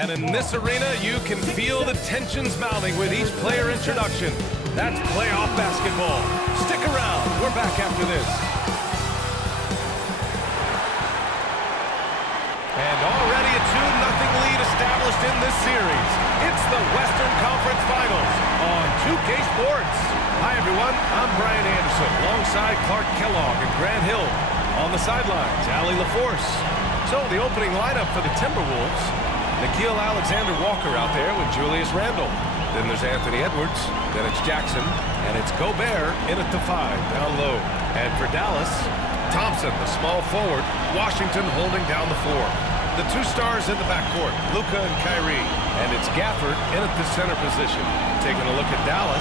And in this arena, you can feel the tensions mounting with each player introduction. That's playoff basketball. Stick around. We're back after this. And already a 2-0 lead established in this series. It's the Western Conference Finals on 2K Sports. Hi, everyone. I'm Brian Anderson, alongside Clark Kellogg and Grant Hill. On the sidelines, Allie LaForce. So the opening lineup for the Timberwolves. Nickeil Alexander-Walker out there with Julius Randle. Then there's Anthony Edwards. Then it's Jackson. And it's Gobert in at the 5, down low. And for Dallas, Thompson, the small forward. Washington holding down the 4. The 2 stars in the backcourt, Luka and Kyrie. And it's Gafford in at the center position. Taking a look at Dallas,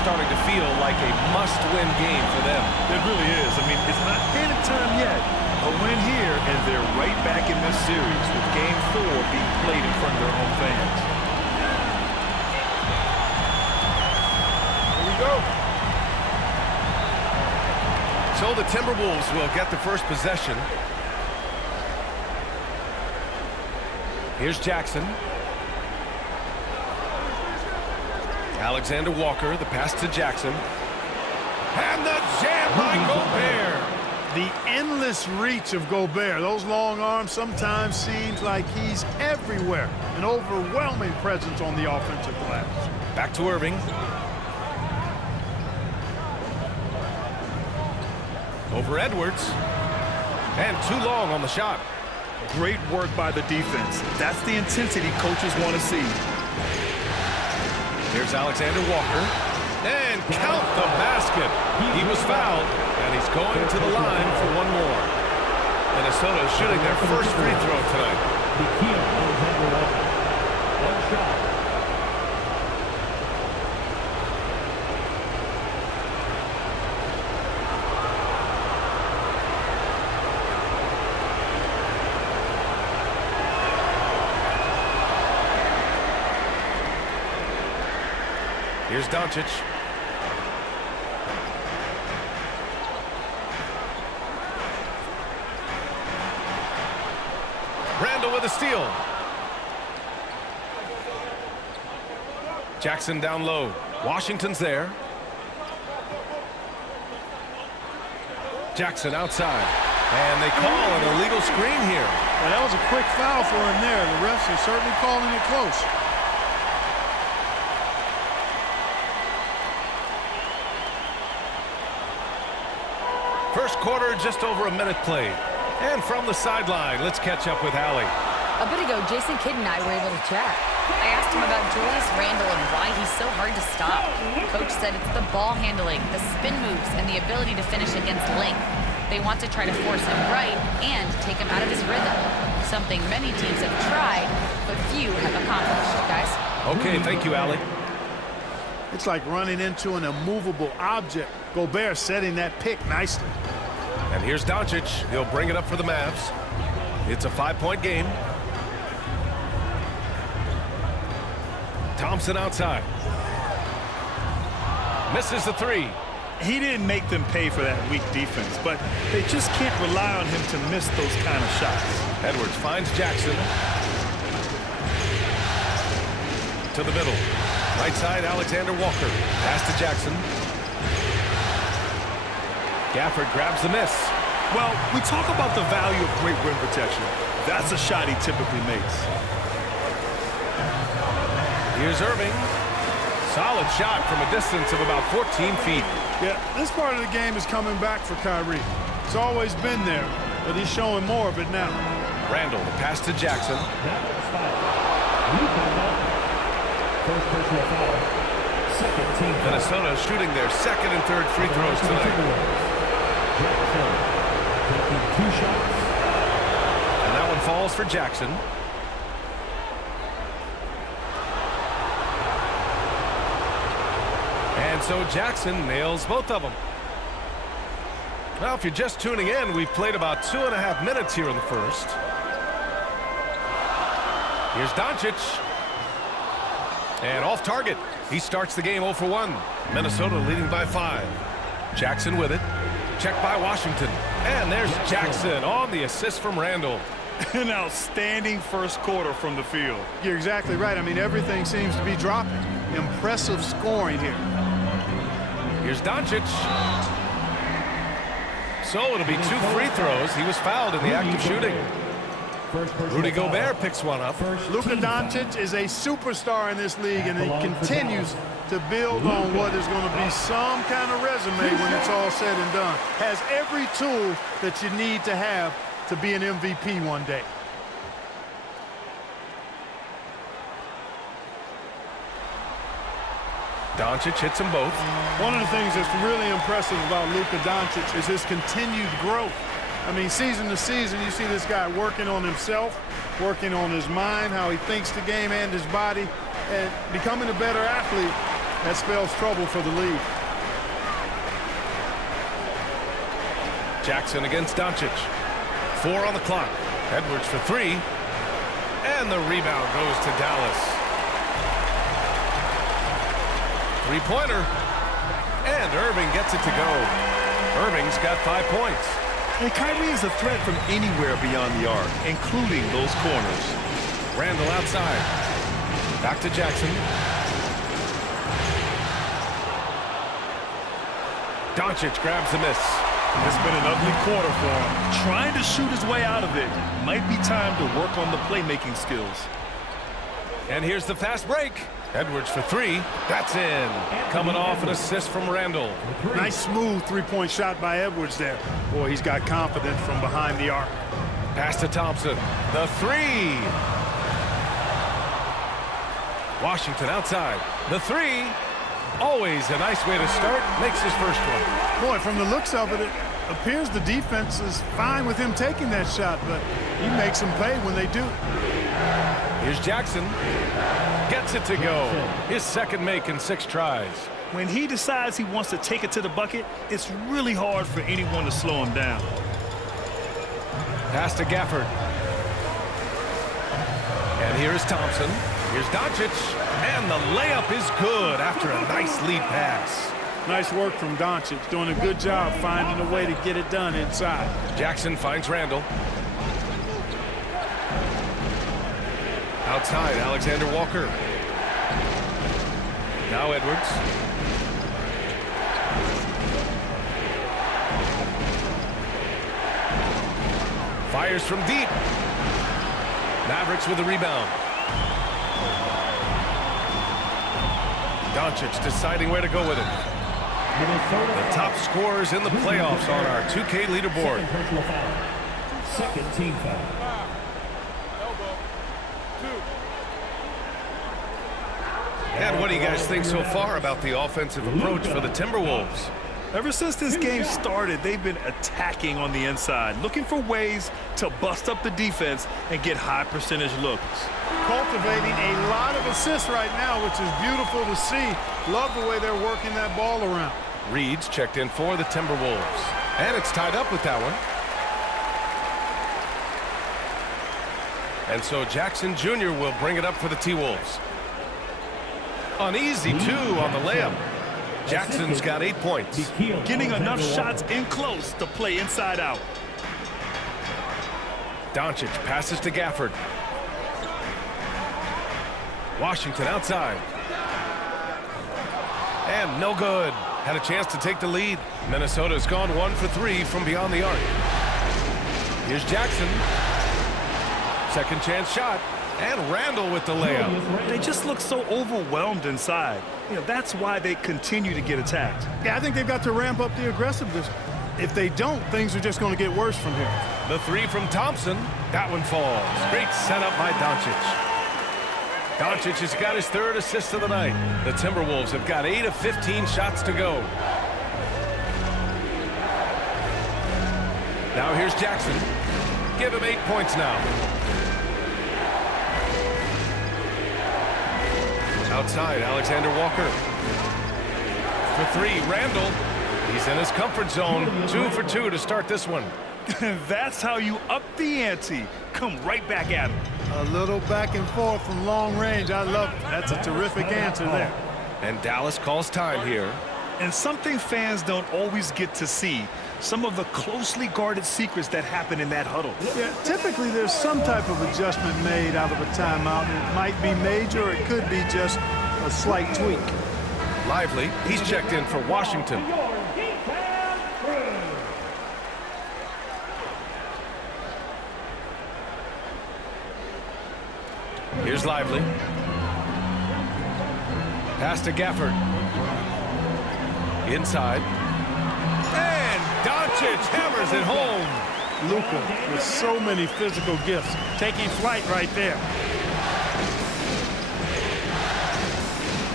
starting to feel like a must-win game for them. It really is. I mean, it's not panic time yet. A win here, and they're right back in this series with Game 4 being played in front of their home fans. Here we go. So the Timberwolves will get the first possession. Here's Jackson. Alexander Walker, the pass to Jackson. And the jam by Gobert. The endless reach of Gobert. Those long arms sometimes seems like he's everywhere. An overwhelming presence on the offensive glass. Back to Irving. Over Edwards. And too long on the shot. Great work by the defense. That's the intensity coaches want to see. Here's Alexander Walker. And count the basket. He was fouled, and he's going to the line for one more. Minnesota shooting their first free throw tonight. Nickeil Alexander-Walker. One shot. Here's Doncic. Randle with a steal. Jackson down low. Washington's there. Jackson outside. And they call an illegal screen here. Well, that was a quick foul for him there. The refs are certainly calling it close. First quarter, just over a minute played. And from the sideline, let's catch up with Allie. A bit ago, Jason Kidd and I were able to chat. I asked him about Julius Randle and why he's so hard to stop. Coach said it's the ball handling, the spin moves, and the ability to finish against length. They want to try to force him right and take him out of his rhythm. Something many teams have tried, but few have accomplished, guys. Okay, thank you, Allie. It's like running into an immovable object. Gobert setting that pick nicely. And here's Doncic. He'll bring it up for the Mavs. It's a 5-point game. Thompson outside. Misses the 3. He didn't make them pay for that weak defense, but they just can't rely on him to miss those kind of shots. Edwards finds Jackson. To the middle. Right side, Alexander Walker. Pass to Jackson. Gafford grabs the miss. Well, we talk about the value of great rim protection. That's a shot he typically makes. Here's Irving. Solid shot from a distance of about 14 feet. Yeah, this part of the game is coming back for Kyrie. It's always been there, but he's showing more of it now. Randle, the pass to Jackson. First personal foul. Second team foul. Minnesota shooting their second and third free throws tonight. Jackson taking 2 shots. And that one falls for Jackson. And so Jackson nails both of them. Well, if you're just tuning in, we've played about 2.5 minutes here in the first. Here's Doncic. And off target. He starts the game 0 for 1. Minnesota leading by 5. Jackson with it. Checked by Washington. And there's Jackson on the assist from Randle. An outstanding first quarter from the field. You're exactly right. I mean, everything seems to be dropping. Impressive scoring here. Here's Doncic. So it'll be 2 free throws. He was fouled in the act of shooting. Rudy Gobert picks one up. Luka Doncic is a superstar in this league, and he continues to build on what is going to be some kind of resume when it's all said and done. Has every tool that you need to have to be an MVP one day. Doncic hits them both. One of the things that's really impressive about Luka Doncic is his continued growth. I mean, season to season, you see this guy working on himself, working on his mind, how he thinks the game and his body, and becoming a better athlete. That spells trouble for the league. Jackson against Doncic. 4 on the clock. Edwards for 3. And the rebound goes to Dallas. Three-pointer. And Irving gets it to go. Irving's got 5 points. And Kyrie is a threat from anywhere beyond the arc, including those corners. Randall outside. Back to Jackson. Doncic grabs the miss. It's been an ugly quarter for him. Trying to shoot his way out of it. Might be time to work on the playmaking skills. And here's the fast break. Edwards for 3. That's in. Coming off an assist from Randall. Nice smooth three-point shot by Edwards there. Boy, he's got confidence from behind the arc. Pass to Thompson. The 3. Washington outside. The 3. Always a nice way to start. Makes his first one. Boy, from the looks of it, it appears the defense is fine with him taking that shot, but he makes them pay when they do. Here's Jackson. Gets it to go. His second make in 6 tries. When he decides he wants to take it to the bucket, it's really hard for anyone to slow him down. Pass to Gafford. And here is Thompson. Here's Doncic. And the layup is good after a nice lead pass. Nice work from Doncic, doing a good job finding a way to get it done inside. Jackson finds Randall. Outside, Alexander Walker. Now Edwards. Fires from deep. Mavericks with the rebound. Doncic deciding where to go with it. The top scorers in the playoffs on our 2K leaderboard. Second team foul. And what do you guys think so far about the offensive approach for the Timberwolves? Ever since this game started, they've been attacking on the inside, looking for ways to bust up the defense and get high percentage looks. Cultivating a lot of assists right now, which is beautiful to see. Love the way they're working that ball around. Reed's checked in for the Timberwolves. And it's tied up with that one. And so Jackson Jr. will bring it up for the T-Wolves. An easy 2 on the layup. Jackson's got 8 points. Getting enough shots in close to play inside out. Doncic passes to Gafford. Washington outside. And no good. Had a chance to take the lead. Minnesota's gone 1 for 3 from beyond the arc. Here's Jackson. Second chance shot. And Randall with the layup. They just look so overwhelmed inside. You know, that's why they continue to get attacked. Yeah, I think they've got to ramp up the aggressiveness. If they don't, things are just going to get worse from here. The 3 from Thompson. That one falls. Great setup by Doncic. Doncic has got his 3rd assist of the night. The Timberwolves have got 8 of 15 shots to go. Now here's Jackson. Give him 8 points now. Outside, Alexander Walker. For 3, Randall. He's in his comfort zone. 2 for 2 to start this one. That's how you up the ante. Come right back at him. A little back and forth from long range. I love it. That's a terrific answer there. And Dallas calls time here. And something fans don't always get to see. some of the closely guarded secrets that happen in that huddle. Yeah, typically there's some type of adjustment made out of a timeout. It might be major, or it could be just a slight tweak. Lively, he's checked in for Washington. Here's Lively. Pass to Gafford. Inside. And Doncic hammers it home. Luka with so many physical gifts, taking flight right there.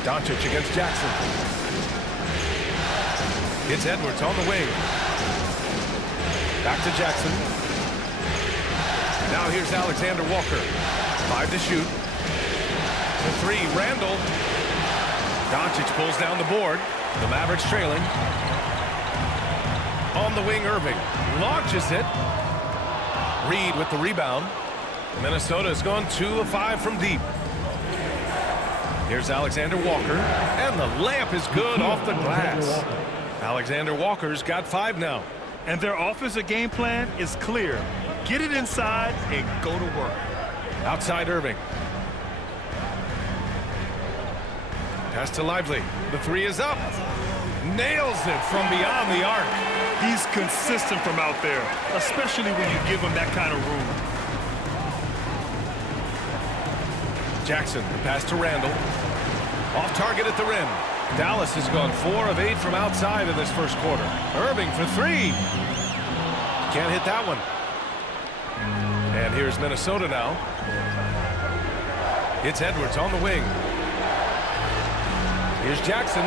Doncic against Jackson. It's Edwards on the wing. Back to Jackson. Now here's Alexander Walker. 5 to shoot. The 3, Randall. Doncic pulls down the board. The Mavericks trailing. On the wing, Irving launches it. Reed with the rebound. Minnesota has gone 2 of 5 from deep. Here's Alexander Walker, and the layup is good off the glass. Alexander Walker's got 5 now. And their offensive game plan is clear. Get it inside and go to work. Outside Irving. Pass to Lively. The 3 is up. Nails it from beyond the arc. He's consistent from out there, especially when you give him that kind of room. Jackson, the pass to Randall. Off target at the rim. Dallas has gone 4 of 8 from outside in this first quarter. Irving for 3. Can't hit that one. And here's Minnesota now. It's Edwards on the wing. Here's Jackson.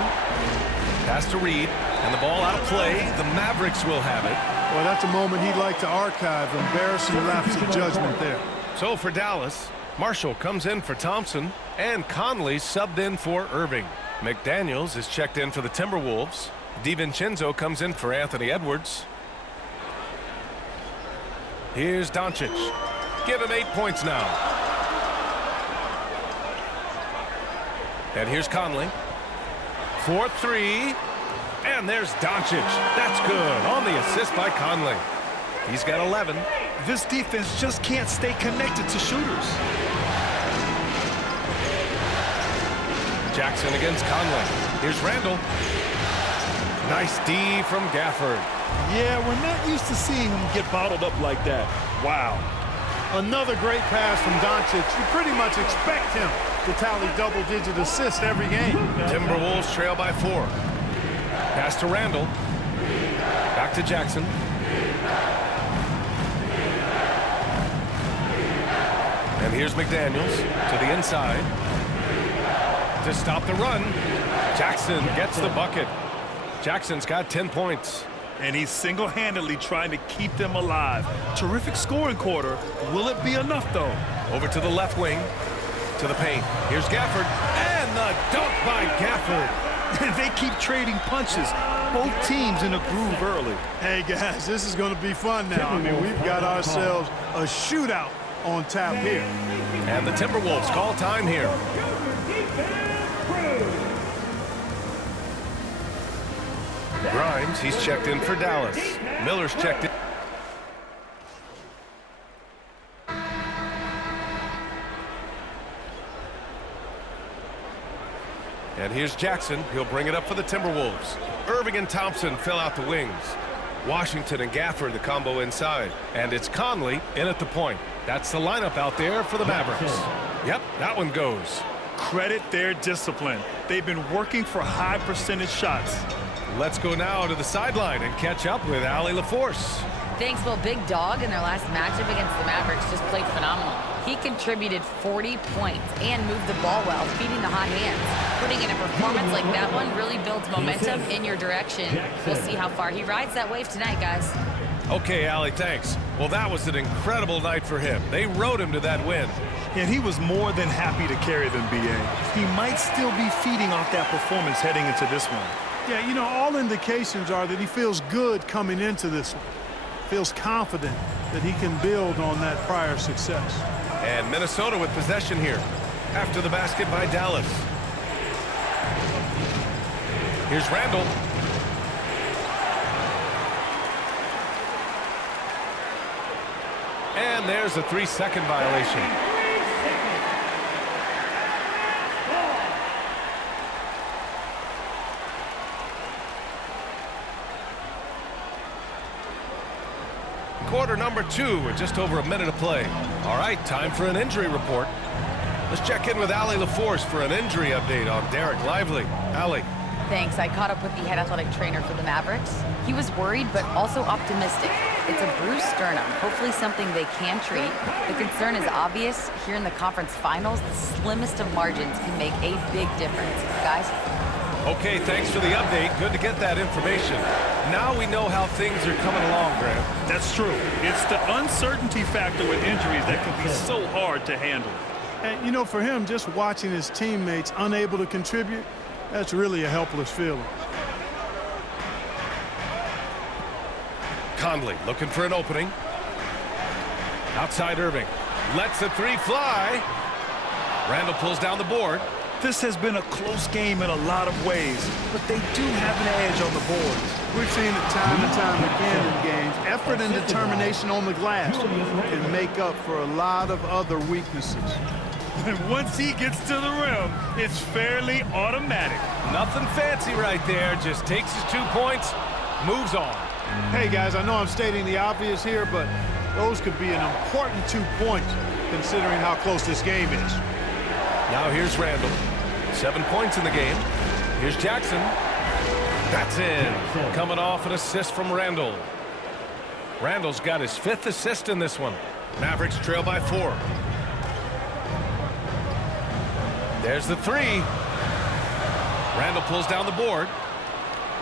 Pass to Reed. And the ball out of play. The Mavericks will have it. Well, that's a moment he'd like to archive. Embarrassing lapse of judgment there. So for Dallas, Marshall comes in for Thompson. And Conley subbed in for Irving. McDaniels is checked in for the Timberwolves. DiVincenzo comes in for Anthony Edwards. Here's Doncic. Give him 8 points now. And here's Conley. 4-3. And there's Doncic. That's good on the assist by Conley. He's got 11. This defense just can't stay connected to shooters. Jackson against Conley. Here's Randall. Nice D from Gafford. Yeah, we're not used to seeing him get bottled up like that. Wow. Another great pass from Doncic. You pretty much expect him to tally double-digit assists every game. Timberwolves trail by 4. Pass to Randall. Back to Jackson. And here's McDaniels to the inside. To stop the run. Jackson gets the bucket. Jackson's got 10 points. And he's single-handedly trying to keep them alive. Terrific scoring quarter. Will it be enough, though? Over to the left wing. To the paint. Here's Gafford. And the dunk by Gafford. They keep trading punches. Both teams in a groove early. Hey, guys, this is going to be fun now. I mean, we've got ourselves a shootout on tap here. And the Timberwolves call time here. Grimes, he's checked in for Dallas. Miller's checked in. And here's Jackson. He'll bring it up for the Timberwolves. Irving and Thompson fill out the wings. Washington and Gafford, the combo inside. And it's Conley in at the point. That's the lineup out there for the Mavericks. Yep, that one goes. Credit their discipline. They've been working for high percentage shots. Let's go now to the sideline and catch up with Allie LaForce. Thanks, well, Big Dog in their last matchup against the Mavericks just played phenomenal. He contributed 40 points and moved the ball well, feeding the hot hands. Putting in a performance like that one really builds momentum in your direction. We'll see how far he rides that wave tonight, guys. Okay, Allie, thanks. Well, that was an incredible night for him. They rode him to that win. And he was more than happy to carry them, B.A. He might still be feeding off that performance heading into this one. Yeah, you know, all indications are that he feels good coming into this one. Feels confident that he can build on that prior success. And Minnesota with possession here after the basket by Dallas. Here's Randall. And there's a 3-second violation. Quarter number 2 with just over a minute to play. All right, time for an injury report. Let's check in with Allie LaForce for an injury update on Derek Lively. Allie. Thanks. I caught up with the head athletic trainer for the Mavericks. He was worried, but also optimistic. It's a bruised sternum, hopefully something they can treat. The concern is obvious. Here in the conference finals, the slimmest of margins can make a big difference. Guys? Okay, thanks for the update. Good to get that information. Now we know how things are coming along, Graham. That's true. It's the uncertainty factor with injuries that can be so hard to handle. And, you know, for him, just watching his teammates unable to contribute, that's really a helpless feeling. Conley looking for an opening. Outside Irving. Lets the 3 fly. Randall pulls down the board. This has been a close game in a lot of ways, but they do have an edge on the boards. We've seen it time and time again in games. Effort and determination on the glass can make up for a lot of other weaknesses. And once he gets to the rim, it's fairly automatic. Nothing fancy right there. Just takes his 2 points, moves on. Hey, guys, I know I'm stating the obvious here, but those could be an important 2 points considering how close this game is. Now here's Randall. 7 points in the game. Here's Jackson. That's in. Coming off an assist from Randall. Randall's got his 5th assist in this one. Mavericks trail by 4. There's the 3. Randall pulls down the board.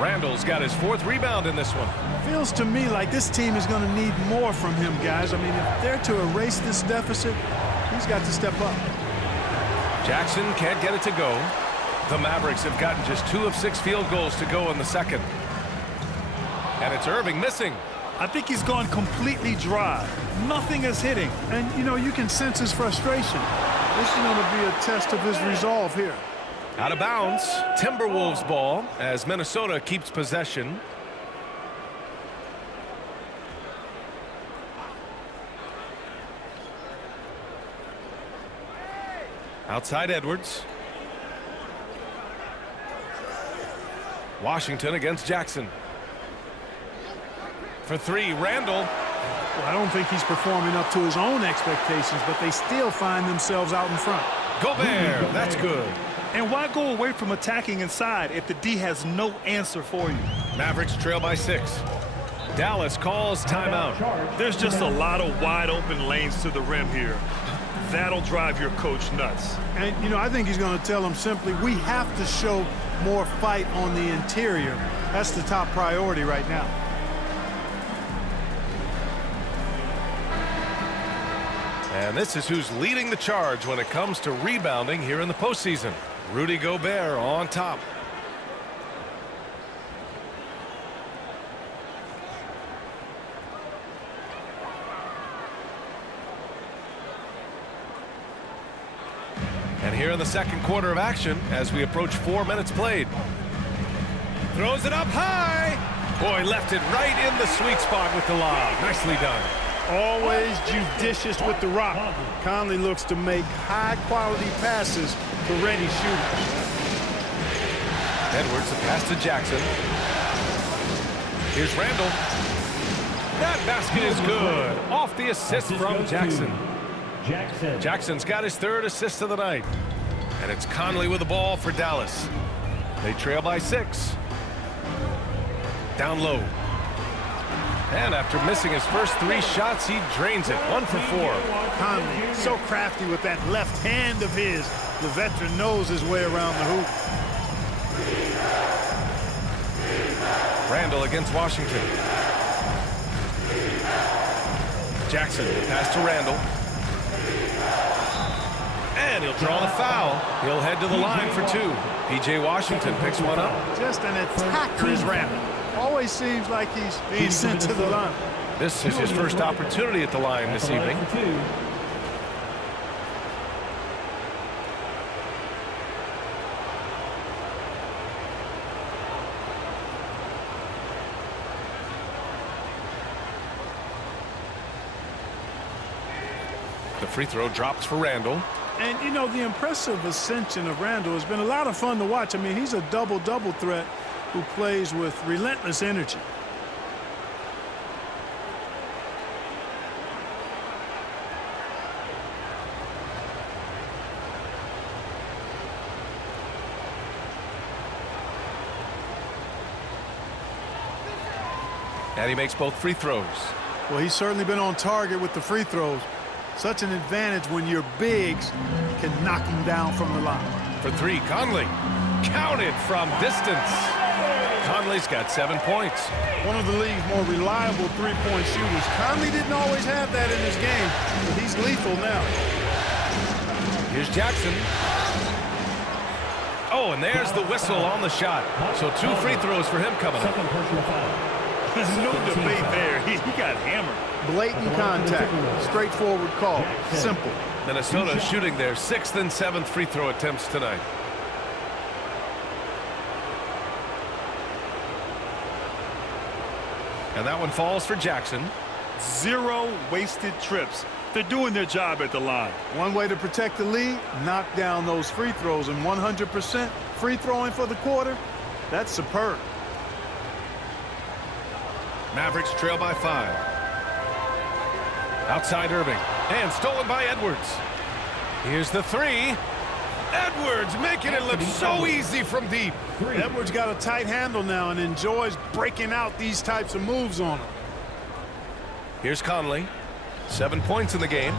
Randall's got his 4th rebound in this one. Feels to me like this team is going to need more from him, guys. I mean, if they're to erase this deficit, he's got to step up. Jackson can't get it to go. The Mavericks have gotten just 2 of 6 field goals to go in the second. And it's Irving missing. I think he's gone completely dry. Nothing is hitting. And, you know, you can sense his frustration. This is going to be a test of his resolve here. Out of bounds. Timberwolves ball as Minnesota keeps possession. Outside Edwards. Washington against Jackson. For 3, Randall. Well, I don't think he's performing up to his own expectations, but they still find themselves out in front. Gobert, that's good. And why go away from attacking inside if the D has no answer for you? Mavericks trail by 6. Dallas calls timeout. There's just a lot of wide open lanes to the rim here. That'll drive your coach nuts. And, you know, I think he's going to tell them simply, we have to show more fight on the interior. That's the top priority right now. And this is who's leading the charge when it comes to rebounding here in the postseason. Rudy Gobert on top. And here in the second quarter of action as we approach 4 minutes played. Throws it up high. Boy, left it right in the sweet spot with the lob. Nicely done. Always judicious with the rock. Conley looks to make high-quality passes to ready shooters. Edwards, a pass to Jackson. Here's Randall. That basket is good. Off the assist from Jackson. Jackson's got his 3rd assist of the night. And it's Conley with the ball for Dallas. They trail by 6. Down low. And after missing his first 3 shots, he drains it. 1 for 4. Conley, so crafty with that left hand of his. The veteran knows his way around the hoop. Randall against Washington. Jackson, pass to Randall. And he'll draw the foul. He'll head to the line for 2. P.J. Washington picks one up. Just an attack for his Randall. Always seems like he's being sent to the line. This is his first opportunity at the line this evening. free throw drops for Randall. And, you know, the impressive ascension of Randall has been a lot of fun to watch. I mean, he's a double-double threat who plays with relentless energy. And he makes both free throws. Well, he's certainly been on target with the free throws. Such an advantage when your bigs can knock them down from the line. For three, Conley. Counted from distance. Conley's got 7 points. One of the league's more reliable three-point shooters. Conley didn't always have that in his game, but he's lethal now. Here's Jackson. Oh, and there's the whistle on the shot. So 2 free throws for him coming up. Second personal foul. There's no debate there. He got hammered. Blatant contact. Straightforward call. Simple. Minnesota shooting their 6th and 7th free throw attempts tonight. And that one falls for Jackson. 0 wasted trips. They're doing their job at the line. One way to protect the lead, knock down those free throws, and 100% free throwing for the quarter, that's superb. Mavericks trail by 5. Outside Irving. And stolen by Edwards. Here's the 3. Edwards making it look so easy from deep. Edwards got a tight handle now and enjoys breaking out these types of moves on him. Here's Conley. 7 points in the game.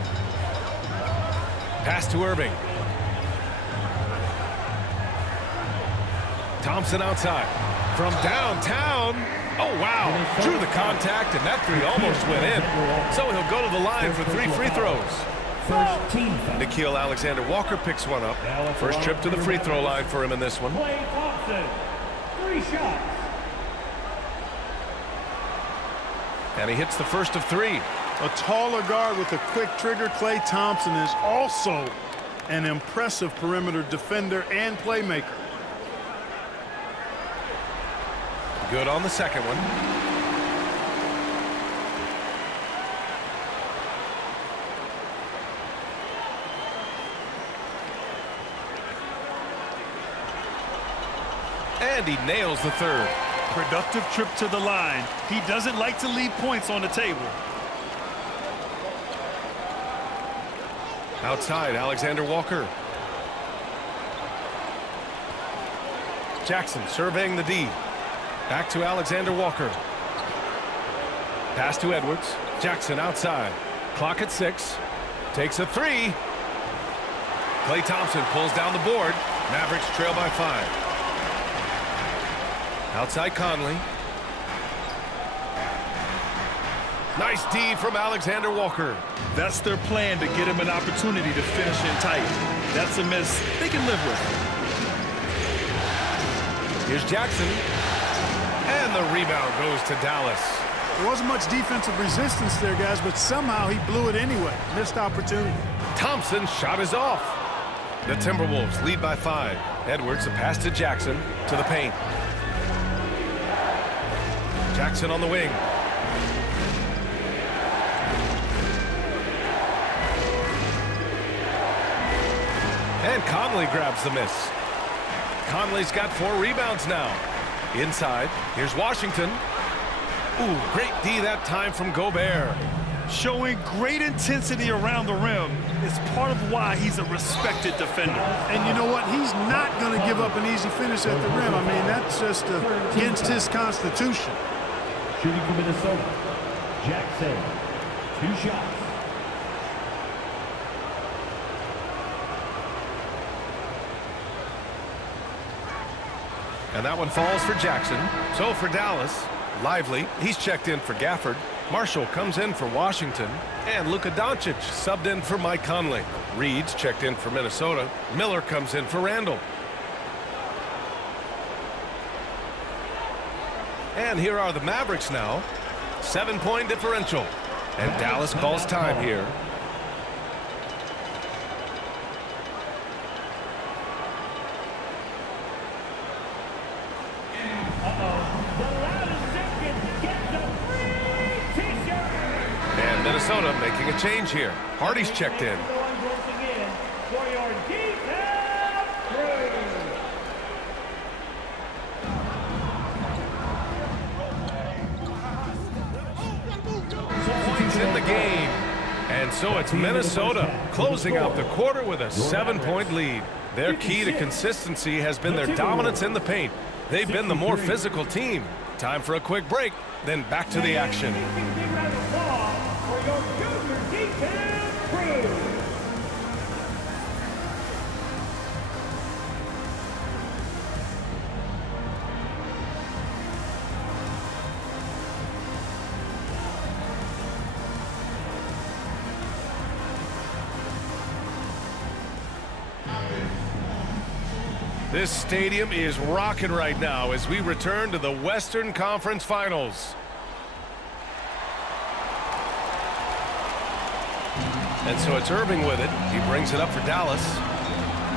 Pass to Irving. Thompson outside. From downtown. Oh, wow. Drew the contact, and that 3 almost went in. So he'll go to the line for 3 free throws. First team foul. Nickeil Alexander-Walker picks one up. First trip to the free throw line for him in this one. Klay Thompson. 3 shots. And he hits the first of 3. A taller guard with a quick trigger, Klay Thompson, is also an impressive perimeter defender and playmaker. Good on the second one. And he nails the third. Productive trip to the line. He doesn't like to leave points on the table. Outside, Alexander-Walker. Jackson surveying the D. Back to Alexander-Walker. Pass to Edwards. Jackson outside. Clock at 6. Takes a 3. Klay Thompson pulls down the board. Mavericks trail by 5. Outside Conley. Nice D from Alexander-Walker. That's their plan, to get him an opportunity to finish in tight. That's a miss they can live with. Here's Jackson. And the rebound goes to Dallas. There wasn't much defensive resistance there, guys, but somehow he blew it anyway. Missed opportunity. Thompson's shot is off. The Timberwolves lead by 5. Edwards, a pass to Jackson, to the paint. Jackson on the wing. And Conley grabs the miss. Conley's got 4 rebounds now. Inside, here's Washington. Ooh, great D that time from Gobert. Showing great intensity around the rim is part of why he's a respected defender. And you know what? He's not going to give up an easy finish at the rim. I mean, that's just against his constitution. Shooting for Minnesota. Jackson. 2 shots. And that one falls for Jackson. So for Dallas, Lively, he's checked in for Gafford. Marshall comes in for Washington. And Luka Doncic subbed in for Mike Conley. Reed's checked in for Minnesota. Miller comes in for Randall. And here are the Mavericks now. 7-point differential. And Dallas calls time here. Minnesota making a change here. Hardy's checked in. Points in the game. And so it's Minnesota closing out the quarter with a 7-point lead. Their key to consistency has been their dominance in the paint. They've been the more physical team. Time for a quick break, then back to the action. This stadium is rocking right now as we return to the Western Conference Finals. And so it's Irving with it. He brings it up for Dallas.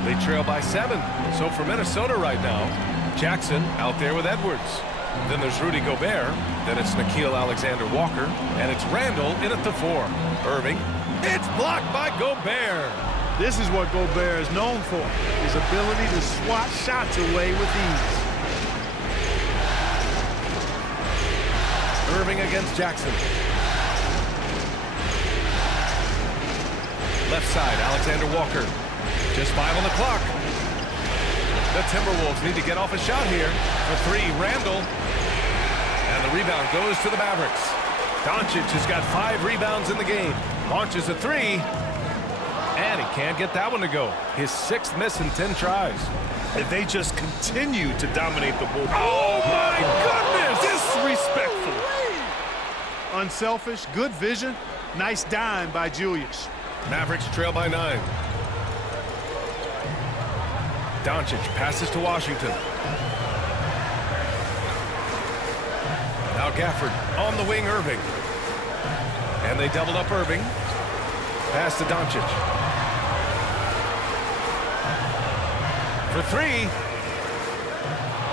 They trail by 7. So for Minnesota right now, Jackson out there with Edwards. Then there's Rudy Gobert. Then it's Nickeil Alexander-Walker. And it's Randall in at the 4. Irving. It's blocked by Gobert. This is what Gobert is known for, his ability to swat shots away with ease. Irving against Jackson. Left side, Alexander Walker. Just 5 on the clock. The Timberwolves need to get off a shot here. For 3, Randall. And the rebound goes to the Mavericks. Doncic has got 5 rebounds in the game. Launches a 3. And he can't get that one to go. His 6th miss in 10 tries. And they just continue to dominate the ball. Oh, my goodness! Disrespectful. Unselfish, good vision. Nice dime by Julius. Mavericks trail by 9. Doncic passes to Washington. Now Gafford on the wing, Irving. And they doubled up Irving. Pass to Doncic. For 3.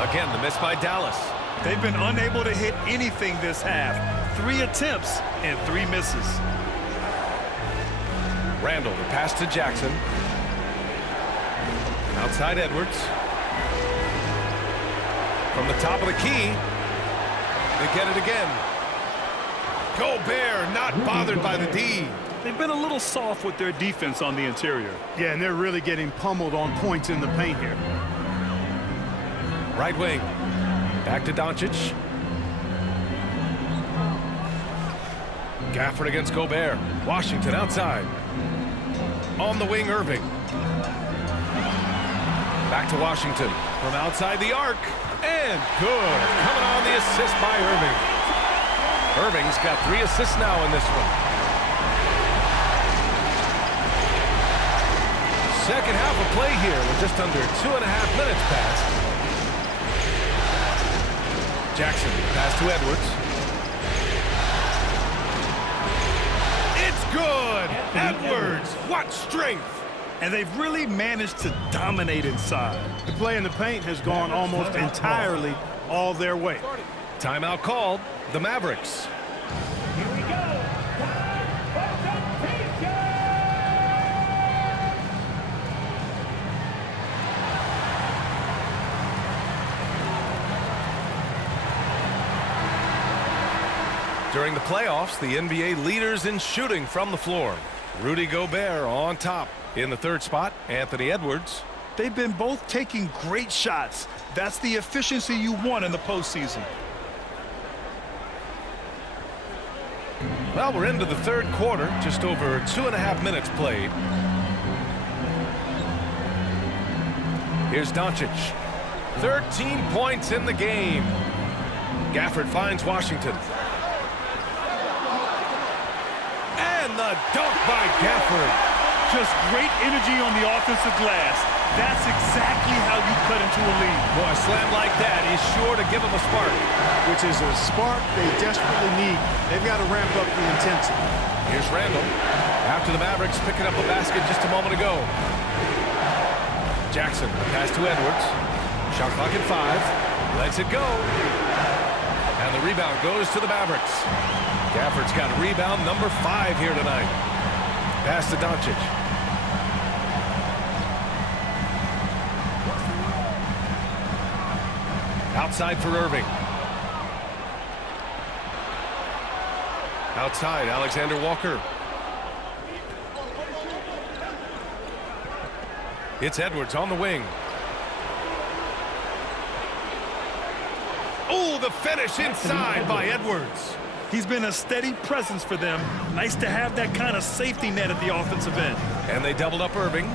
Again, the miss by Dallas. They've been unable to hit anything this half. 3 attempts and 3 misses. Randall, the pass to Jackson. Outside Edwards. From the top of the key. They get it again. Gobert not bothered by the D. They've been a little soft with their defense on the interior. Yeah, and they're really getting pummeled on points in the paint here. Right wing. Back to Doncic. Gafford against Gobert. Washington outside. On the wing, Irving. Back to Washington. From outside the arc. And good. Coming on the assist by Irving. Irving's got 3 assists now in this one. Second half of play here with just under 2.5 minutes passed. Jackson, pass to Edwards. It's good! Edwards, what strength! And they've really managed to dominate inside. The play in the paint has gone almost entirely all their way. Timeout called, the Mavericks. During the playoffs, the NBA leaders in shooting from the floor. Rudy Gobert on top. In the 3rd spot, Anthony Edwards. They've been both taking great shots. That's the efficiency you want in the postseason. Well, we're into the 3rd quarter, just over 2.5 minutes played. Here's Doncic. 13 points in the game. Gafford finds Washington. And the dunk by Gafford. Just great energy on the offensive glass. That's exactly how you cut into a lead. Boy, a slam like that is sure to give them a spark. Which is a spark they desperately need. They've got to ramp up the intensity. Here's Randall. After the Mavericks picking up a basket just a moment ago. Jackson, the pass to Edwards. Shot clock at 5. Lets it go. And the rebound goes to the Mavericks. Gafford's got rebound number 5 here tonight. Pass to Doncic. Outside for Irving. Outside, Alexander Walker. It's Edwards on the wing. Oh, the finish inside by Edwards. He's been a steady presence for them. Nice to have that kind of safety net at the offensive end. And they doubled up Irving.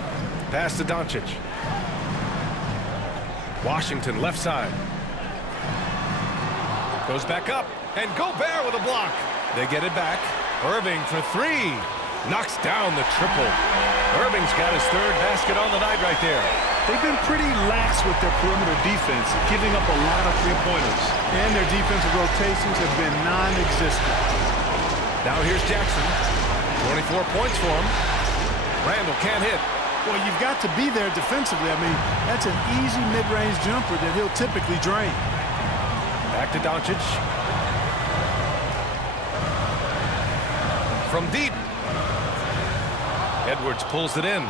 Pass to Doncic. Washington left side. Goes back up. And Gobert with a block. They get it back. Irving for 3. Knocks down the triple. Irving's got his 3rd basket on the night right there. They've been pretty lax with their perimeter defense, giving up a lot of three-pointers. And their defensive rotations have been non-existent. Now here's Jackson. 24 points for him. Randall can't hit. Well, you've got to be there defensively. I mean, that's an easy mid-range jumper that he'll typically drain. Back to Doncic. From deep. Edwards pulls it in.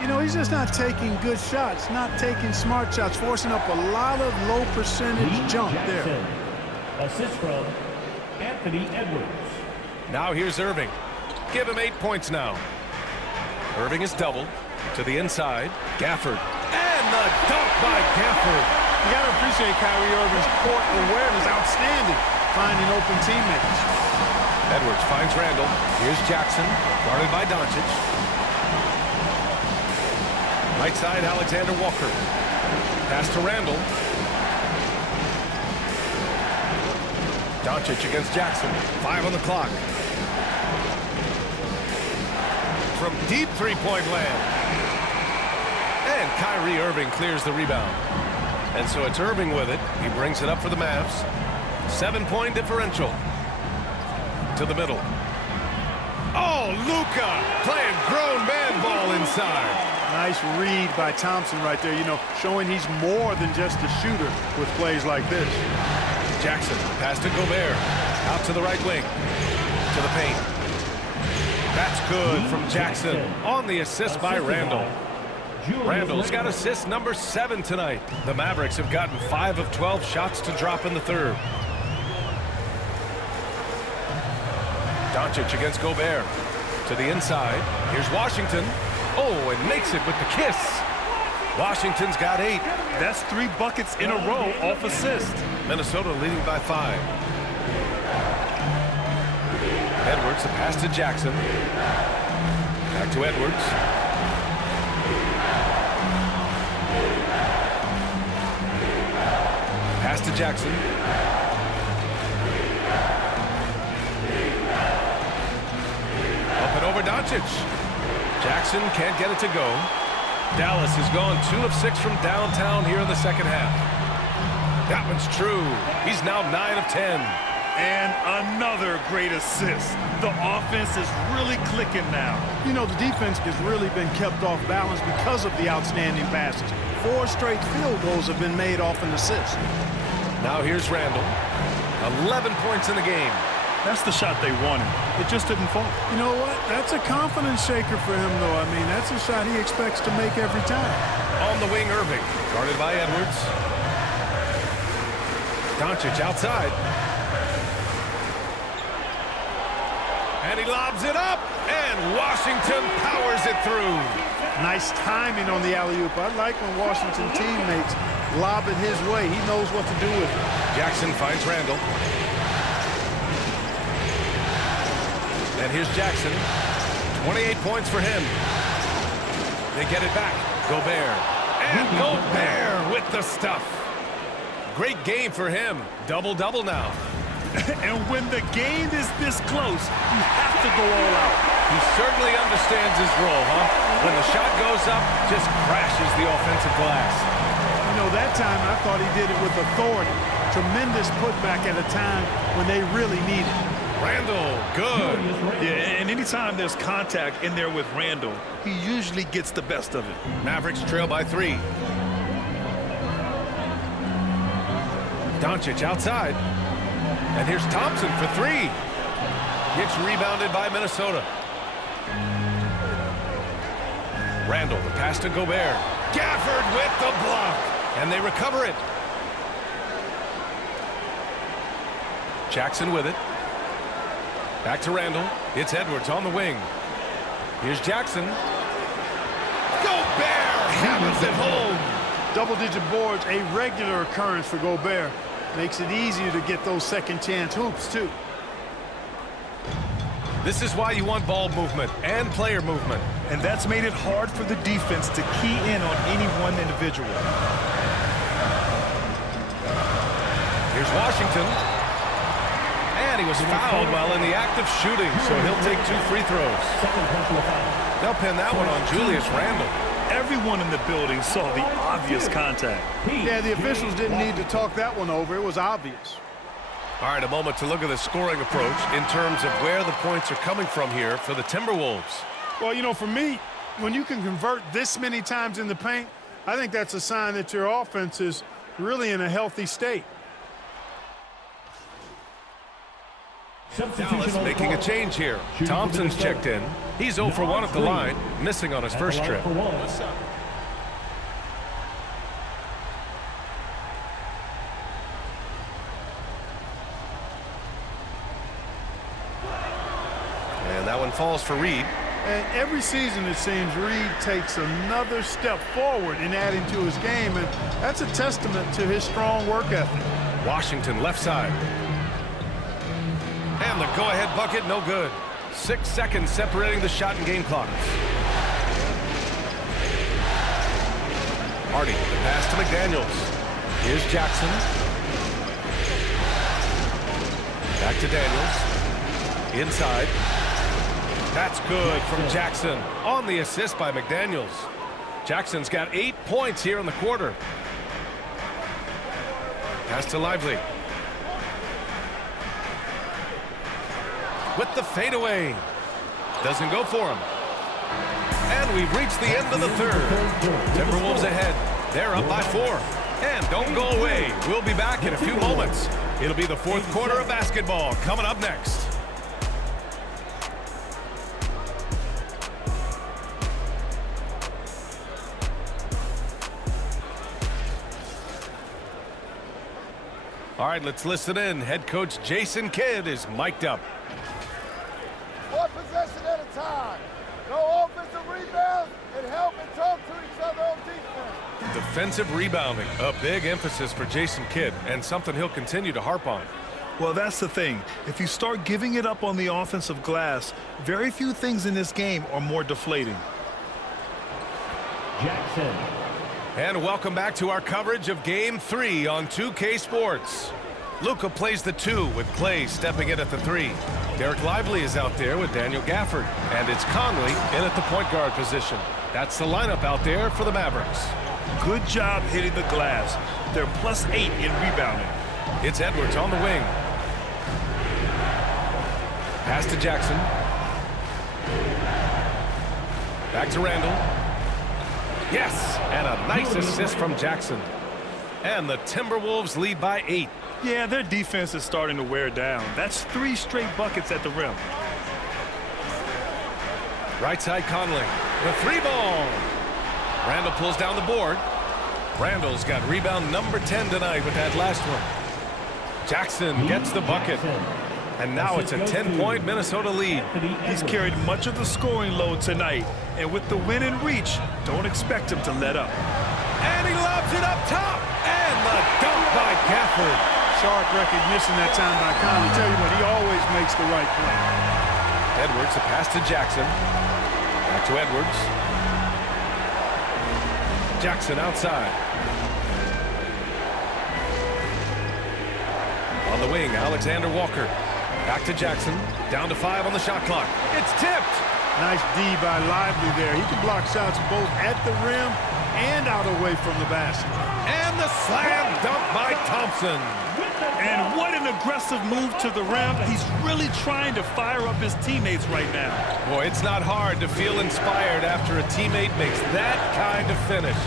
You know, he's just not taking good shots, not taking smart shots, forcing up a lot of low percentage jump there. Assist from Anthony Edwards. Now here's Irving. Give him 8 points now. Irving is doubled to the inside. Gafford. And the dunk by Gafford. You got to appreciate Kyrie Irving's court awareness, outstanding, finding open teammates. Edwards finds Randall. Here's Jackson, guarded by Doncic. Right side, Alexander Walker. Pass to Randall. Doncic against Jackson. 5 on the clock. From deep three-point land. And Kyrie Irving clears the rebound. And so it's Irving with it. He brings it up for the Mavs. 7-point differential. To the middle. Oh, Luka playing grown man ball inside. Nice read by Thompson right there, you know, showing he's more than just a shooter with plays like this. Jackson, pass to Gobert. Out to the right wing. To the paint. That's good from Jackson on the assist by Randall. Randall's got assist number 7 tonight. The Mavericks have gotten 5 of 12 shots to drop in the 3rd. Doncic against Gobert. To the inside. Here's Washington. Oh, and makes it with the kiss. Washington's got 8. That's 3 buckets in a row off assist. Minnesota leading by 5. Edwards, a pass to Jackson. Back to Edwards. Pass to Jackson. Up and over Doncic. Jackson can't get it to go. Dallas has gone 2 of 6 from downtown here in the second half. That one's true. He's now 9 of 10. And another great assist. The offense is really clicking now. You know, the defense has really been kept off balance because of the outstanding passes. 4 straight field goals have been made off an assist. Now here's Randall. 11 points in the game. That's the shot they wanted. It just didn't fall. You know what? That's a confidence shaker for him, though. I mean, that's a shot he expects to make every time. On the wing, Irving. Guarded by Edwards. Doncic outside. And he lobs it up. And Washington powers it through. Nice timing on the alley-oop. I like when Washington teammates lob it his way. He knows what to do with it. Jackson finds Randall. And here's Jackson. 28 points for him. They get it back. Gobert. And Gobert with the stuff. Great game for him. Double-double now. And when the game is this close, you have to go all out. He certainly understands his role, huh? When the shot goes up, just crashes the offensive glass. You know, that time I thought he did it with authority. Tremendous putback at a time when they really need it. Randall, good. Yeah, and anytime there's contact in there with Randall, he usually gets the best of it. Mavericks trail by 3. Doncic outside. And here's Thompson for 3. It's rebounded by Minnesota. Randall, the pass to Gobert. Gafford with the block. And they recover it. Jackson with it. Back to Randall. It's Edwards on the wing. Here's Jackson. Gobert hammers it home. Double-digit boards, a regular occurrence for Gobert. Makes it easier to get those second-chance hoops, too. This is why you want ball movement and player movement. And that's made it hard for the defense to key in on any one individual. Here's Washington. And he was fouled while in the act of shooting, so he'll take 2 free throws. They'll pin that one on Julius Randle. Everyone in the building saw the obvious contact. Yeah, the officials didn't need to talk that one over. It was obvious. All right, a moment to look at the scoring approach in terms of where the points are coming from here for the Timberwolves. Well, you know, for me, when you can convert this many times in the paint, I think that's a sign that your offense is really in a healthy state. Dallas making a change here. Thompson's checked in. He's 0 for 1 at the line, missing on his first trip. And that one falls for Reed. And every season, it seems, Reed takes another step forward in adding to his game, and that's a testament to his strong work ethic. Washington left side. And the go-ahead bucket, no good. 6 seconds separating the shot and game clocks. Hardy, the pass to McDaniels. Here's Jackson. Back to Daniels. Inside. That's good from Jackson on the assist by McDaniels. Jackson's got 8 points here in the quarter. Pass to Lively. With the fadeaway. Doesn't go for him. And we've reached the end of the third. Timberwolves ahead. They're up by 4. And don't go away. We'll be back in a few moments. It'll be the fourth quarter of basketball coming up next. All right, let's listen in. Head coach Jason Kidd is mic'd up. One possession at a time. No offensive rebounds, and help and talk to each other on defense. Defensive rebounding, a big emphasis for Jason Kidd, and something he'll continue to harp on. Well, that's the thing. If you start giving it up on the offensive glass, very few things in this game are more deflating. Jackson. And welcome back to our coverage of Game 3 on 2K Sports. Luka plays the 2 with Clay stepping in at the 3. Derek Lively is out there with Daniel Gafford. And it's Conley in at the point guard position. That's the lineup out there for the Mavericks. Good job hitting the glass. They're +8 in rebounding. It's Edwards on the wing. Pass to Jackson. Back to Randall. Yes, and a nice assist from Jackson. And the Timberwolves lead by 8. Yeah, their defense is starting to wear down. That's 3 straight buckets at the rim. Right side Conley. The 3 ball. Randall pulls down the board. Randall's got rebound number 10 tonight with that last one. Jackson gets the bucket. And now it's a 10-point Minnesota lead. He's carried much of the scoring load tonight. And with the win and reach, don't expect him to let up. And he lobs it up top. And the dunk by Gafford. Sharp recognition that time by Conley. Tell you what, he always makes the right play. Edwards, a pass to Jackson. Back to Edwards. Jackson outside. On the wing, Alexander Walker. Back to Jackson. Down to 5 on the shot clock. It's tipped. Nice D by Lively there. He can block shots both at the rim and out away from the basket. And the slam dunk by Thompson. And what an aggressive move to the rim. He's really trying to fire up his teammates right now. Boy, it's not hard to feel inspired after a teammate makes that kind of finish.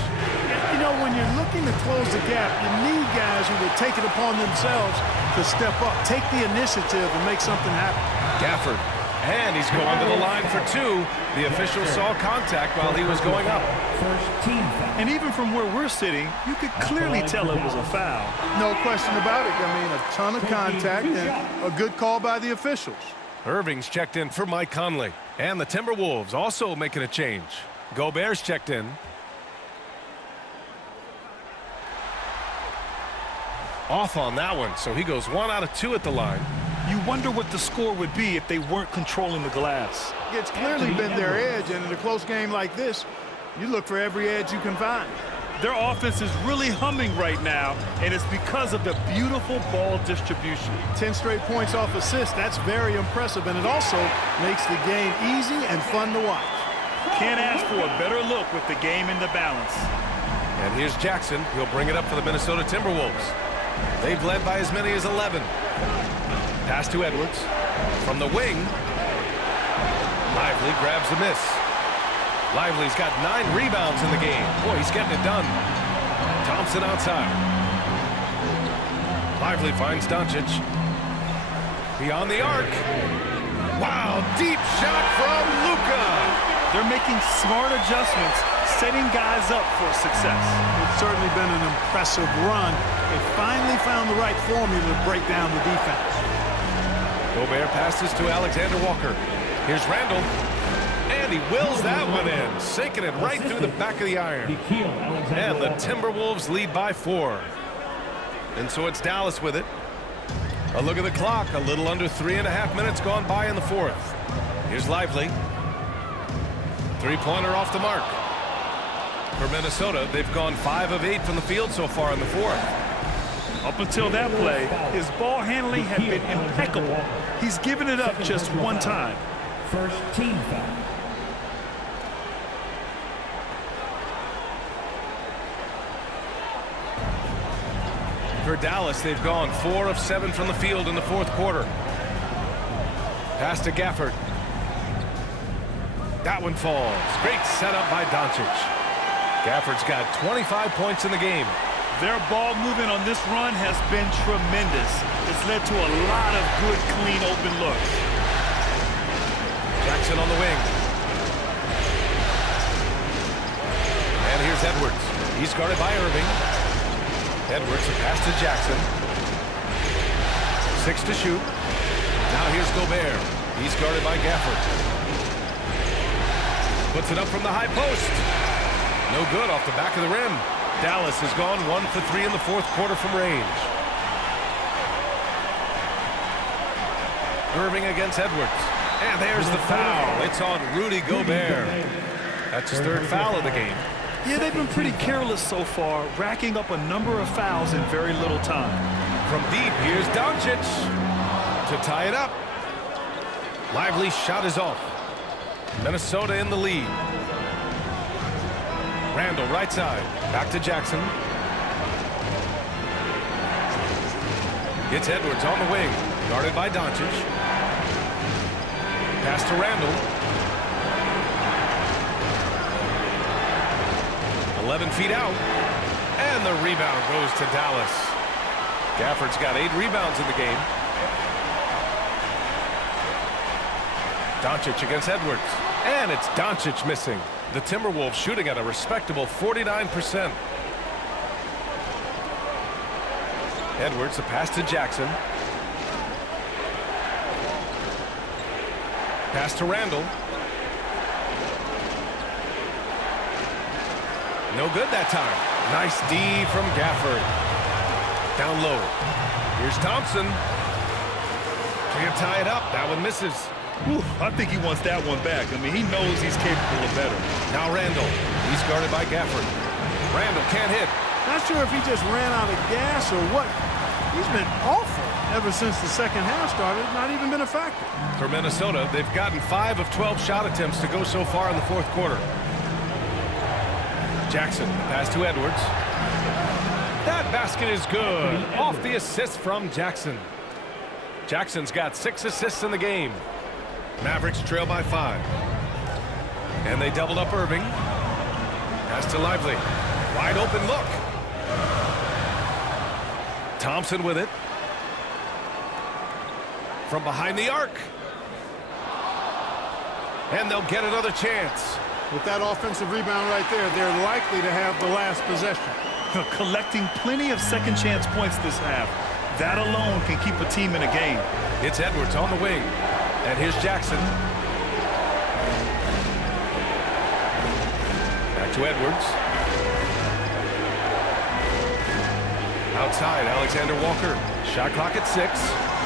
You know, when you're looking to close the gap, you need guys who will take it upon themselves to step up, take the initiative, and make something happen. Gafford. And he's going to the line for two. The official saw contact while he was going up. First team foul. And even from where we're sitting, you could clearly tell it was a foul. No question about it. I mean, a ton of contact and a good call by the officials. Irving's checked in for Mike Conley. And the Timberwolves also making a change. Gobert's checked in. Off on that one, so he goes 1 out of 2 at the line. You wonder what the score would be if they weren't controlling the glass. It's clearly been their edge, and in a close game like this, you look for every edge you can find. Their offense is really humming right now, and it's because of the beautiful ball distribution. 10 straight points off assists, that's very impressive, and it also makes the game easy and fun to watch. Can't ask for a better look with the game in the balance. And here's Jackson. He'll bring it up for the Minnesota Timberwolves. They've led by as many as 11. Pass to Edwards. From the wing. Lively grabs the miss. Lively's got 9 rebounds in the game. Boy, he's getting it done. Thompson outside. Lively finds Doncic. Beyond the arc. Wow, deep shot from Luka. They're making smart adjustments, setting guys up for success. It's certainly been an impressive run. They finally found the right formula to break down the defense. Gobert passes to Alexander Walker. Here's Randall. And he wills that one in, sinking it right through the back of the iron. And the Timberwolves lead by 4. And so it's Dallas with it. A look at the clock. A little under 3.5 minutes gone by in the 4th. Here's Lively. Three-pointer off the mark. For Minnesota, they've gone 5 of 8 from the field so far in the 4th. Up until that play, his ball handling had been impeccable. He's given it up just one time. First team foul. For Dallas, they've gone 4 of 7 from the field in the 4th quarter. Pass to Gafford. That one falls. Great setup by Doncic. Gafford's got 25 points in the game. Their ball movement on this run has been tremendous. It's led to a lot of good, clean, open looks. Jackson on the wing. And here's Edwards. He's guarded by Irving. Edwards, a pass to Jackson. 6 to shoot. Now here's Gobert. He's guarded by Gafford. Puts it up from the high post. No good off the back of the rim. Dallas has gone 1 for 3 in the 4th quarter from range. Irving against Edwards. And there's the foul. It's on Rudy Gobert. That's his 3rd foul of the game. Yeah, they've been pretty careless so far, racking up a number of fouls in very little time. From deep, here's Doncic to tie it up. Lively shot is off. Minnesota in the lead. Randall right side. Back to Jackson. Gets Edwards on the wing. Guarded by Doncic. Pass to Randall. 11 feet out. And the rebound goes to Dallas. Gafford's got 8 rebounds in the game. Doncic against Edwards. And it's Doncic missing. The Timberwolves shooting at a respectable 49%. Edwards, a pass to Jackson. Pass to Randall. No good that time. Nice D from Gafford. Down low. Here's Thompson. Can't tie it up. That one misses. Whew, I think he wants that one back. I mean, he knows he's capable of better. Now Randall. He's guarded by Gafford. Randall can't hit. Not sure if he just ran out of gas or what. He's been awful ever since the second half started. Not even been a factor. For Minnesota, they've gotten 5 of 12 shot attempts to go so far in the 4th quarter. Jackson, pass to Edwards. That basket is good. Off the assist from Jackson. Jackson's got 6 assists in the game. Mavericks trail by 5. And they doubled up Irving. Pass to Lively. Wide open look. Thompson with it. From behind the arc. And they'll get another chance. With that offensive rebound right there, they're likely to have the last possession. Collecting plenty of second chance points this half. That alone can keep a team in a game. It's Edwards on the wing. And here's Jackson. Back to Edwards. Outside, Alexander Walker. Shot clock at 6.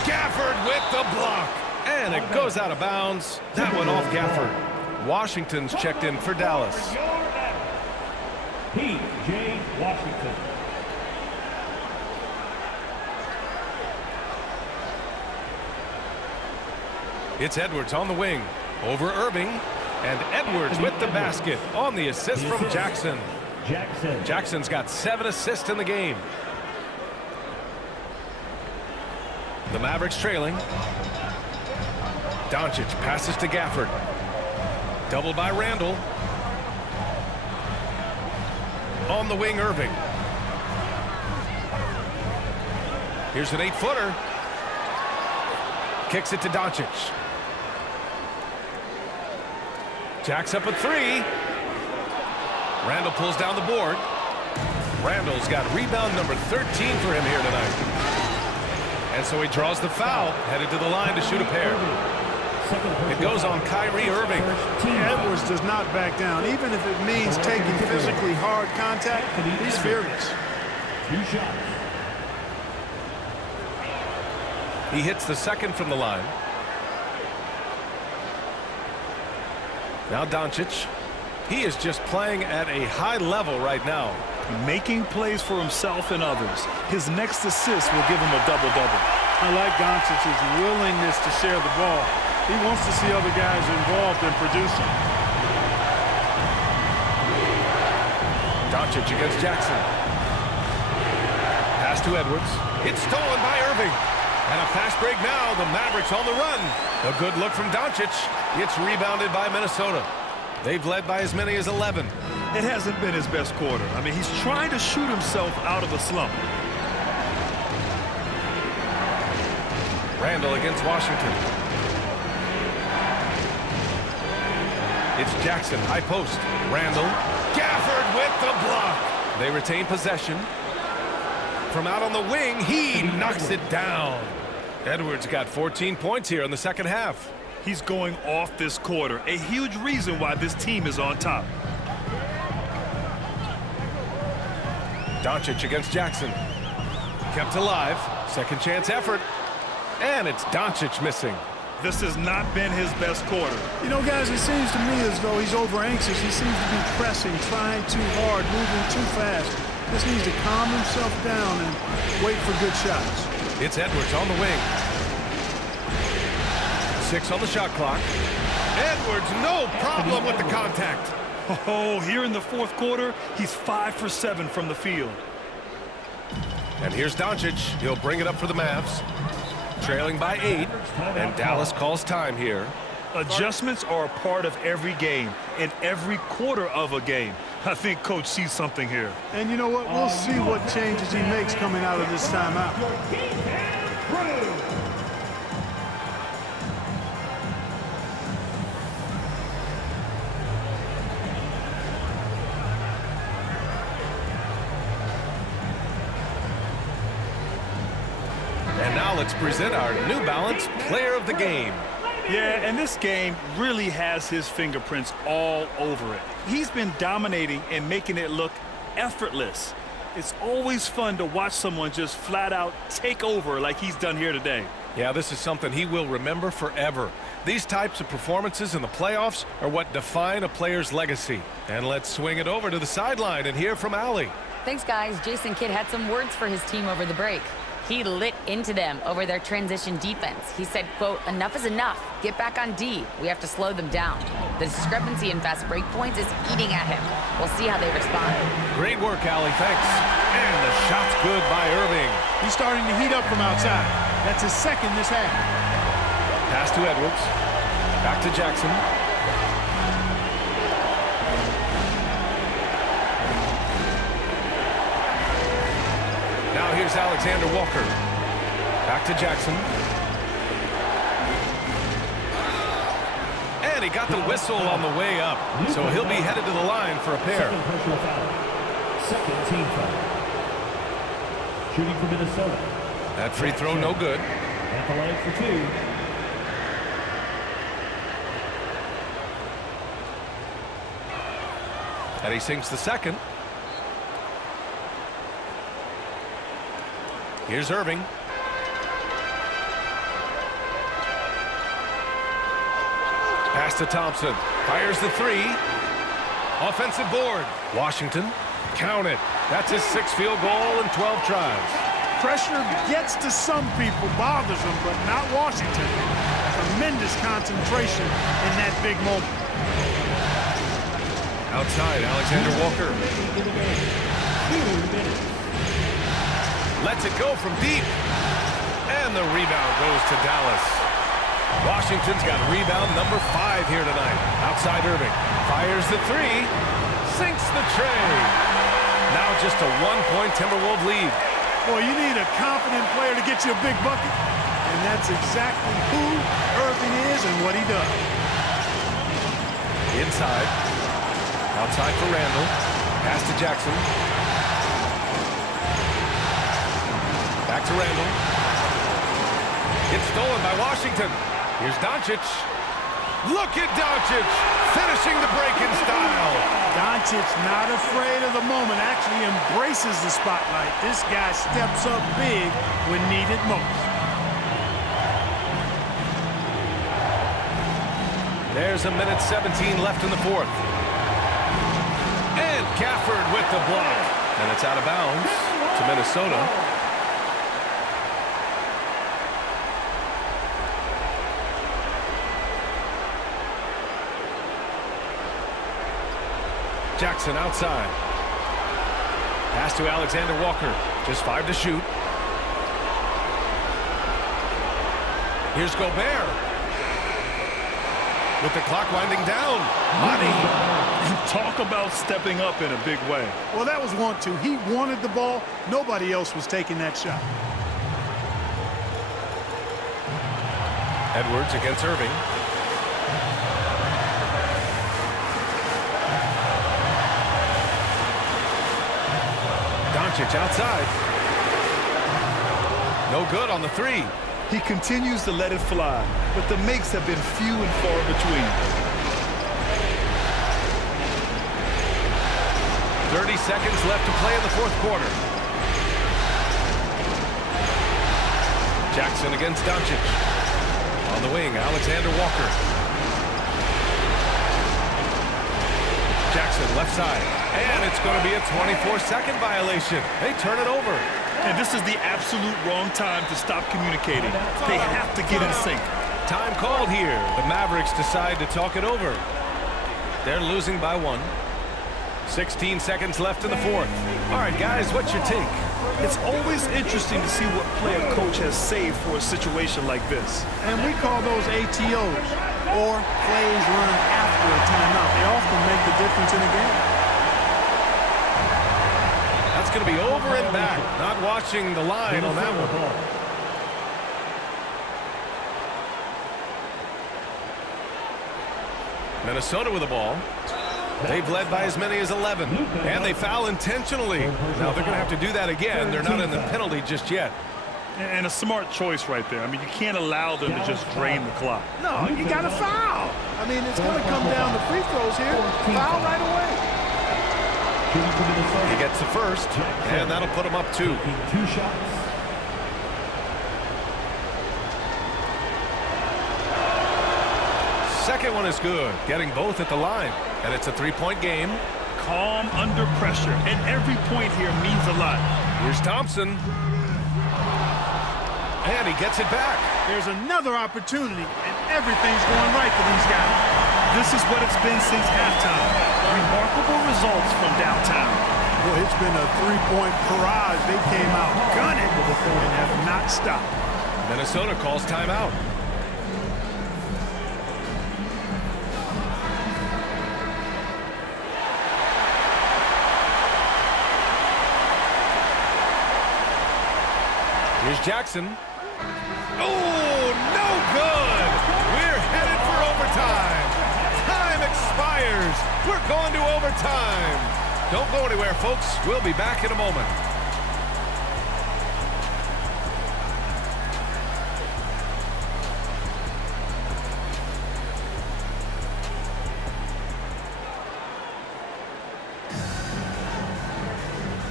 Gafford with the block. And it goes out of bounds. That one off Gafford. Washington's checked in for Dallas. P.J. Washington. It's Edwards on the wing. Over Irving. And Edwards with the basket on the assist from Jackson. Jackson's got 7 assists in the game. The Mavericks trailing. Doncic passes to Gafford. Doubled by Randall. On the wing, Irving. Here's an 8-footer. Kicks it to Doncic. Jack's up a 3. Randall pulls down the board. Randall's got rebound number 13 for him here tonight. And so he draws the foul, headed to the line to shoot a pair. It goes on Kyrie Irving. Edwards does not back down. Even if it means taking physically hard contact, he's fearless. 2 shots. He hits the second from the line. Now Doncic. He is just playing at a high level right now. Making plays for himself and others. His next assist will give him a double-double. I like Doncic's willingness to share the ball. He wants to see other guys involved in producing. Doncic against Jackson. Pass to Edwards. It's stolen by Irving. And a fast break now. The Mavericks on the run. A good look from Doncic. It's rebounded by Minnesota. They've led by as many as 11. It hasn't been his best quarter. I mean, he's trying to shoot himself out of a slump. Randall against Washington. It's Jackson, high post. Randall. Gafford with the block. They retain possession. From out on the wing, he knocks it down. Edwards got 14 points here in the second half. He's going off this quarter. A huge reason why this team is on top. Doncic against Jackson. Kept alive. Second chance effort. And it's Doncic missing. This has not been his best quarter. You know, guys, it seems to me as though he's over-anxious. He seems to be pressing, trying too hard, moving too fast. Just needs to calm himself down and wait for good shots. It's Edwards on the wing. 6 on the shot clock. Edwards, no problem with the contact. Oh, here in the fourth quarter, he's 5 for 7 from the field. And here's Doncic. He'll bring it up for the Mavs. Trailing by 8. And Dallas calls time here. Adjustments are a part of every game, in every quarter of a game. I think Coach sees something here. And you know what? We'll see what changes he makes coming out of this timeout. And now let's present our New Balance Player of the Game. Yeah, and this game really has his fingerprints all over it. He's been dominating and making it look effortless. It's always fun to watch someone just flat out take over like he's done here today. Yeah, this is something he will remember forever. These types of performances in the playoffs are what define a player's legacy. And let's swing it over to the sideline and hear from Allie. Thanks, guys. Jason Kidd had some words for his team over the break. He lit into them over their transition defense. He said, quote, "Enough is enough. Get back on D. We have to slow them down." The discrepancy in fast break points is eating at him. We'll see how they respond. Great work, Allie. Thanks. And the shot's good by Irving. He's starting to heat up from outside. That's his second this half. Pass to Edwards. Back to Jackson. Now here's Alexander Walker. Back to Jackson. And And he got the whistle on the way up. So he'll be headed to the line for a pair. Second personal foul. Second team foul. Shooting for Minnesota. That free throw no good. At the line for 2. And he sinks the second. Here's Irving. Pass to Thompson. Fires the three. Offensive board. Washington. Count it. That's his 6th field goal in 12 tries. Pressure gets to some people, bothers them, but not Washington. Tremendous concentration in that big moment. Outside, Alexander Walker. Lets it go from deep. And the rebound goes to Dallas. Washington's got rebound number 5 here tonight. Outside Irving. Fires the three. Sinks the tray. Now just a 1-point Timberwolves lead. Boy, you need a confident player to get you a big bucket. And that's exactly who Irving is and what he does. Inside. Outside for Randall. Pass to Jackson. Back to Randall. It's stolen by Washington. Here's Doncic. Look at Doncic finishing the break in style. Doncic not afraid of the moment, actually embraces the spotlight. This guy steps up big when needed most. There's a minute 17 left in the 4th. And Gafford with the block. And it's out of bounds to Minnesota. Jackson outside. Pass to Alexander Walker. Just 5 to shoot. Here's Gobert. With the clock winding down. Money. Talk about stepping up in a big way. Well, that was 1-2. He wanted the ball. Nobody else was taking that shot. Edwards against Irving. Doncic outside. No good on the three. He continues to let it fly, but the makes have been few and far between. 30 seconds left to play in the 4th quarter. Jackson against Doncic. On the wing, Alexander Walker. Jackson left side. And it's going to be a 24-second violation. They turn it over. And this is the absolute wrong time to stop communicating. They have to get in sync. Time called here. The Mavericks decide to talk it over. They're losing by 1. 16 seconds left in the 4th. All right, guys, what's your take? It's always interesting to see what play a coach has saved for a situation like this. And we call those ATOs, or plays run after a timeout. They often make the difference in a game. That's going to be over and back. Not watching the line on that one. Minnesota with the ball. They've led by as many as 11. And they foul intentionally. Now they're going to have to do that again. They're not in the penalty just yet. And a smart choice right there. I mean, you can't allow them to just drain the clock. No, you got to foul. I mean, it's going to come down to free throws here. Foul right away. He gets the first, and that'll put him up 2. 2 shots. Second one is good, getting both at the line. And it's a 3-point game. Calm under pressure, and every point here means a lot. Here's Thompson. And he gets it back. There's another opportunity, and everything's going right for these guys. This is what it's been since halftime. Remarkable results from downtown. Boy, it's been a 3-point barrage. They came out gunning and have not stopped. Minnesota calls timeout. Here's Jackson. Oh, no good. We're headed for overtime. winners. We're going to overtime. Don't go anywhere, folks. We'll be back in a moment.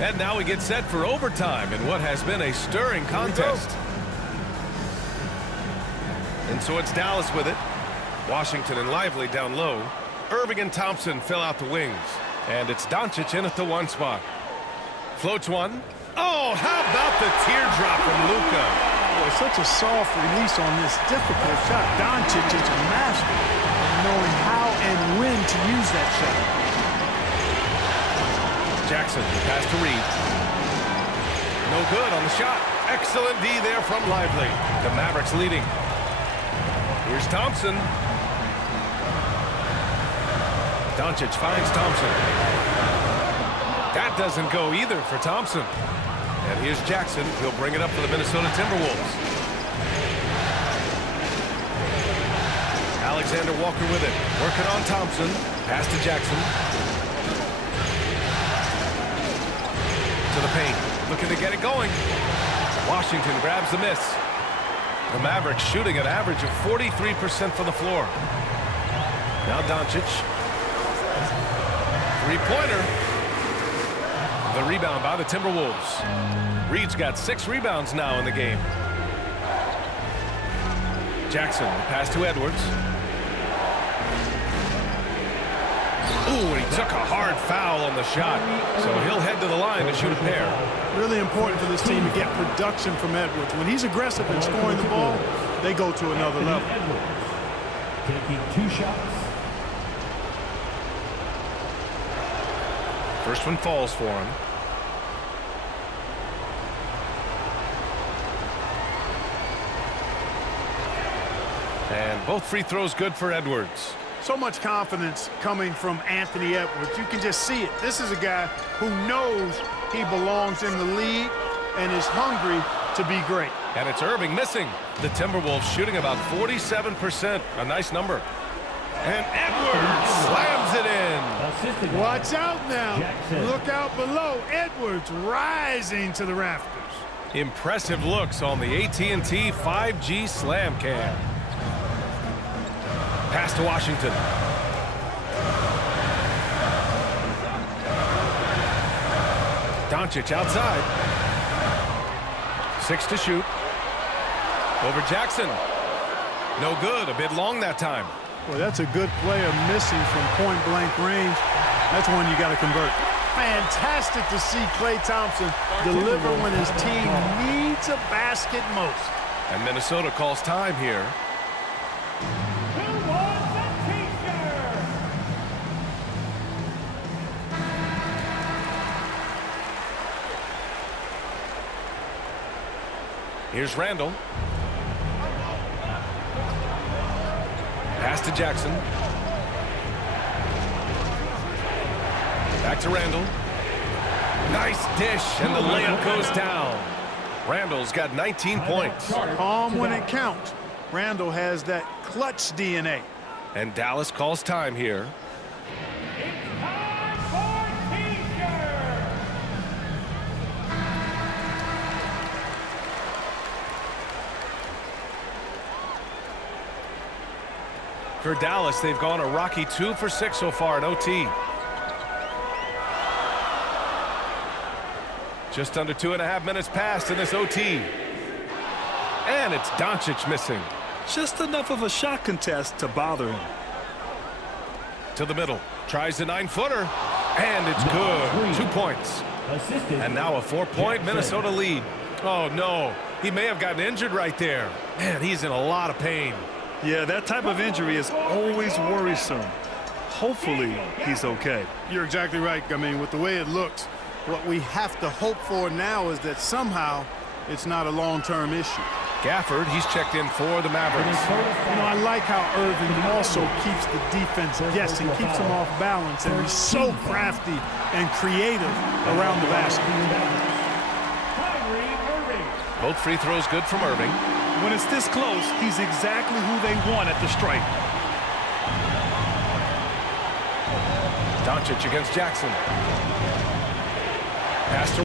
And now we get set for overtime in what has been a stirring contest. And so it's Dallas with it. Washington and Lively down low. Irving and Thompson fill out the wings. And it's Doncic in at the 1 spot. Floats one. Oh, how about the teardrop from Luka? Boy, such a soft release on this difficult shot. Doncic is a master of knowing how and when to use that shot. Jackson, pass to Reed. No good on the shot. Excellent D there from Lively. The Mavericks leading. Here's Thompson. Doncic finds Thompson. That doesn't go either for Thompson. And here's Jackson. He'll bring it up for the Minnesota Timberwolves. Alexander Walker with it. Working on Thompson. Pass to Jackson. To the paint. Looking to get it going. Washington grabs the miss. The Mavericks shooting an average of 43% from the floor. Now Doncic. Three-pointer. The rebound by the Timberwolves. Reed's got 6 rebounds now in the game. Jackson, pass to Edwards. Ooh, and he took a hard foul on the shot. So he'll head to the line to shoot a pair. Really important for this team to get production from Edwards. When he's aggressive in scoring the ball, they go to another level. Taking 2 shots. First one falls for him. And both free throws good for Edwards. So much confidence coming from Anthony Edwards. You can just see it. This is a guy who knows he belongs in the league and is hungry to be great. And it's Irving missing. The Timberwolves shooting about 47%. A nice number. And Edwards slams it in. Watch out now. Look out below. Edwards rising to the rafters. Impressive looks on the AT&T 5G Slam Cam. Pass to Washington. Doncic outside. 6 to shoot. Over Jackson. No good. A bit long that time. Boy, that's a good player missing from point-blank range. That's one you got to convert. Fantastic to see Klay Thompson deliver when his team needs a basket most. And Minnesota calls time here. Here's Randall. Pass to Jackson. Back to Randall. Nice dish, and the layup goes down. Randall's got 19 points. Calm when it counts. Randall has that clutch DNA. And Dallas calls time here. For Dallas, they've gone a rocky 2 for 6 so far in OT. Just under 2.5 minutes passed in this OT. And it's Doncic missing. Just enough of a shot contest to bother him. To the middle. Tries the 9-footer. And it's good. 2 points. And now a 4-point Minnesota lead. Oh, no. He may have gotten injured right there. Man, he's in a lot of pain. Yeah, that type of injury is always worrisome. Hopefully, he's okay. You're exactly right. I mean, with the way it looks, what we have to hope for now is that somehow it's not a long-term issue. Gafford, he's checked in for the Mavericks. You know, I like how Irving also keeps the defense guessing, keeps them off balance, and he's so crafty and creative around the basket. Both free throws good from Irving. When it's this close, he's exactly who they want at the stripe. Doncic against Jackson. Pass to